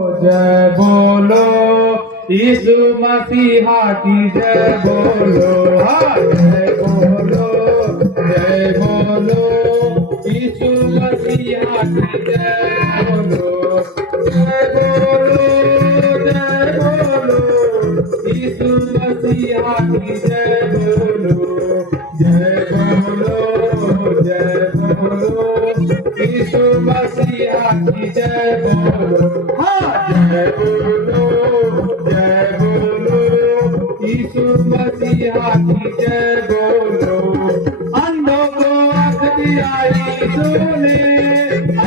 जय बोलो यीशु मसीहा की जय बोलो, हाँ जय बोलो यीशु मसीहा की जय बोलो, जय बोलो यीशु मसीहा की जय बोलो, जय बोलो यीशु मसीहा की जय बोलो, हाँ जय बोलो यीशु मसीहा की जय बोलो। अंधों को आँख दिया यीशु ने,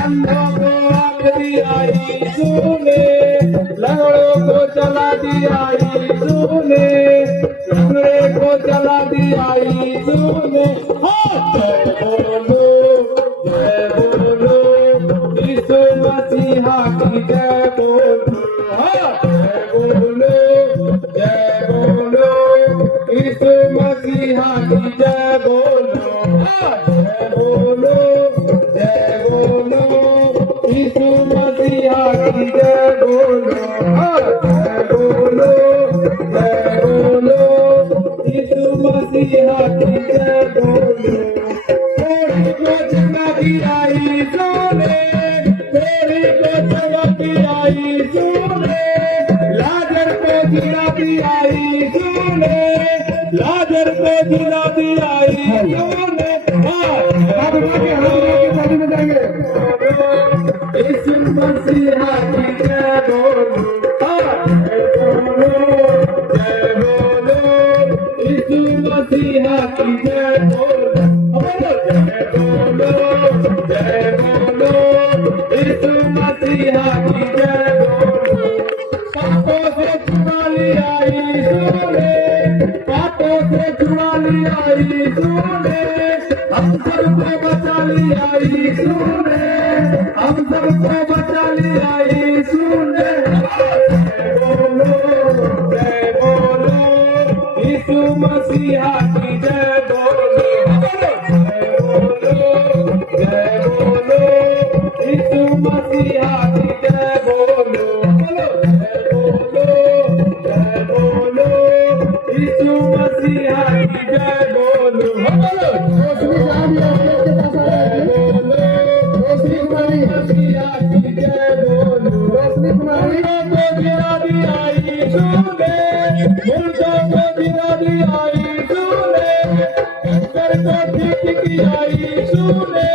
अंधों को आँख दिया यीशु ने, लंगड़ों को चला दिया यीशु ने, लंगड़े को चला दिया यीशु ने, हाँ जय बोलो यीशु मसीहा की जय बोलो, हाँ जय बोलो यीशु मसीहा की जय बोलो, हाँ जय बोलो यीशु मसीहा की जय बोलो, हाँ जय बोलो यीशु मसीहा की जय बोलो। तेरी को जगा दिया यीशु ने, तेरी को जगा दिया यीशु ने, लाजर को जिला दिया यीशु ने, लाजर को जिला दिया यीशु ने, हाँ अब आगे शादी में जाएंगे। यीशु मसीहा की जय बोलो, हाँ जय बोलो यीशु मसीहा की जय बोलो, जय बोलो यीशु मसीहा की जय बोलो। पापों से छुड़ा लिया यीशु ने, पापों से छुड़ा लिया यीशु ने, हम सबको बचा लिया यीशु ने, हम सबको बचा लिया यीशु ने, जय बोलो यीशु मसीहा की जय बोलो, जय बोलो यीशु मसीहा की जय बोलो, जय बोलो यीशु मसीहा की जय बोलो, मसीहा की जय बोलो। मुर्दों को गिरा दिया यीशु ने, मुर्दों को गिरा दिया यीशु ने, कैंसर को ठीक किया यीशु ने,